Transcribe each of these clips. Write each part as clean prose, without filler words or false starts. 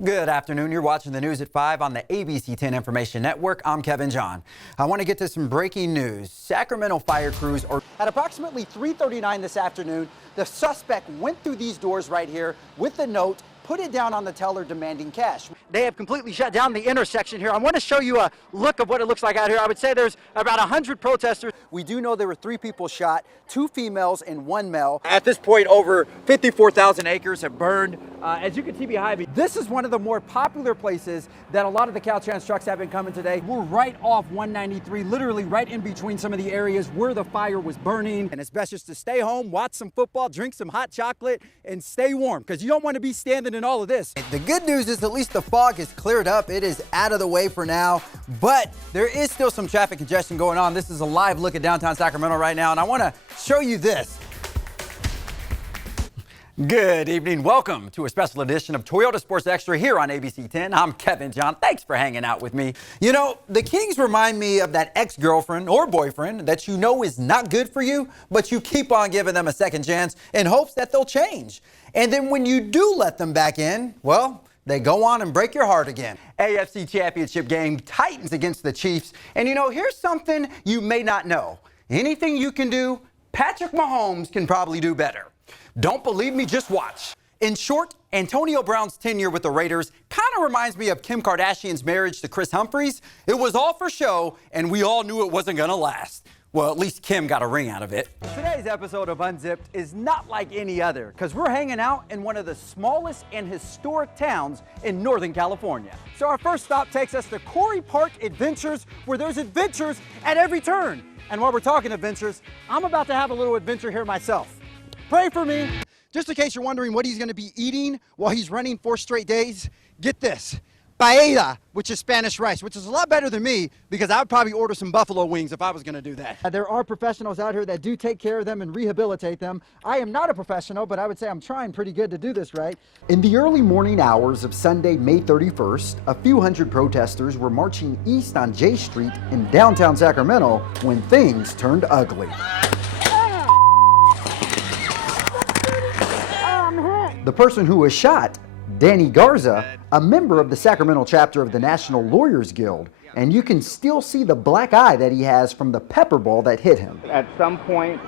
Good afternoon. You're watching the news at 5 on the ABC 10 Information Network. I'm Kevin John. I want to get to some breaking news. Sacramento fire crews are at approximately 3:39 this afternoon. The suspect went through these doors right here with the note, put it down on the teller demanding cash. They have completely shut down the intersection here. I want to show you a look of what it looks like out here. I would say there's about 100 protesters. We do know there were 3 people shot, 2 females and 1 male. At this point, over 54,000 acres have burned. As you can see behind me, this is one of the more popular places that a lot of the Caltrans trucks have been coming today. We're right off 193, literally right in between some of the areas where the fire was burning. And it's best just to stay home, watch some football, drink some hot chocolate, and stay warm, because you don't want to be standing in all of this. The good news is at least the fog is cleared up. It is out of the way for now, but there is still some traffic congestion going on. This is a live look at downtown Sacramento right now, and I want to show you this. Good evening. Welcome to a special edition of Toyota Sports Extra here on ABC 10. I'm Kevin John. Thanks for hanging out with me. You know, the Kings remind me of that ex-girlfriend or boyfriend that you know is not good for you, but you keep on giving them a second chance in hopes that they'll change. And then when you do let them back in, well, they go on and break your heart again. AFC Championship game, Titans against the Chiefs. And you know, here's something you may not know. Anything you can do, Patrick Mahomes can probably do better. Don't believe me? Just watch. In short, Antonio Brown's tenure with the Raiders kind of reminds me of Kim Kardashian's marriage to Chris Humphries. It was all for show, and we all knew it wasn't going to last. Well, at least Kim got a ring out of it. Today's episode of Unzipped is not like any other, because we're hanging out in one of the smallest and historic towns in Northern California. So our first stop takes us to Corey Park Adventures, where there's adventures at every turn. And while we're talking adventures, I'm about to have a little adventure here myself. Pray for me. Just in case you're wondering what he's going to be eating while he's running 4 straight days, get this. Paella, which is Spanish rice, which is a lot better than me, because I would probably order some buffalo wings if I was going to do that. There are professionals out here that do take care of them and rehabilitate them. I am not a professional, but I would say I'm trying pretty good to do this right. In the early morning hours of Sunday, May 31st, a few hundred protesters were marching east on J Street in downtown Sacramento when things turned ugly. The person who was shot, Danny Garza, a member of the Sacramento chapter of the National Lawyers Guild, and you can still see the black eye that he has from the pepper ball that hit him. At some point,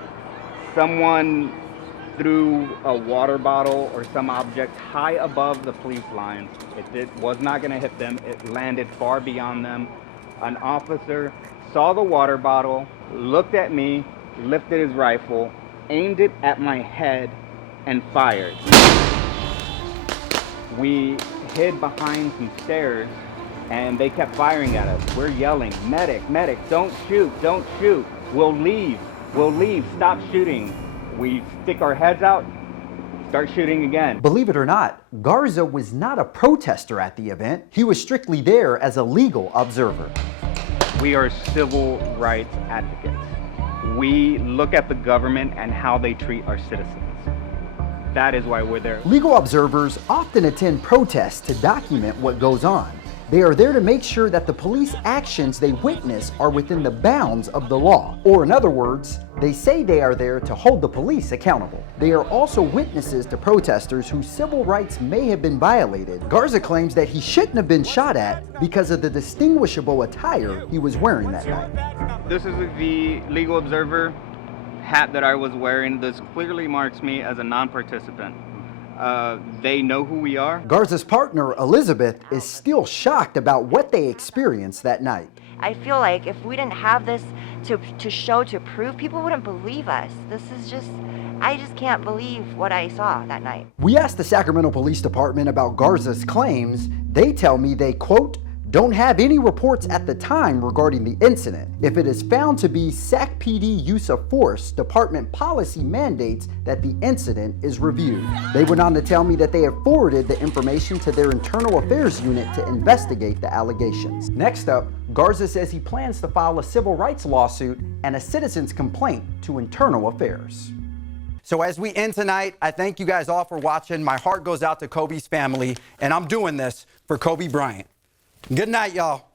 someone threw a water bottle or some object high above the police line. It was not going to hit them. It landed far beyond them. An officer saw the water bottle, looked at me, lifted his rifle, aimed it at my head, and fired. We hid behind some stairs, and they kept firing at us. We're yelling, medic, medic, don't shoot, don't shoot. We'll leave, stop shooting. We stick our heads out, start shooting again. Believe it or not, Garza was not a protester at the event. He was strictly there as a legal observer. We are civil rights advocates. We look at the government and how they treat our citizens. That is why we're there. Legal observers often attend protests to document what goes on. They are there to make sure that the police actions they witness are within the bounds of the law. Or in other words, they say they are there to hold the police accountable. They are also witnesses to protesters whose civil rights may have been violated. Garza claims that he shouldn't have been shot at because of the distinguishable attire he was wearing that night. This is the legal observer hat that I was wearing. This clearly marks me as a non-participant. They know who we are. Garza's partner, Elizabeth, is still shocked about what they experienced that night. I feel like if we didn't have this to show, to prove, people wouldn't believe us. I just can't believe what I saw that night. We asked the Sacramento Police Department about Garza's claims. They tell me they, quote, don't have any reports at the time regarding the incident. If it is found to be Sac PD use of force, department policy mandates that the incident is reviewed. They went on to tell me that they have forwarded the information to their internal affairs unit to investigate the allegations. Next up, Garza says he plans to file a civil rights lawsuit and a citizen's complaint to internal affairs. So as we end tonight, I thank you guys all for watching. My heart goes out to Kobe's family, and I'm doing this for Kobe Bryant. Good night, y'all.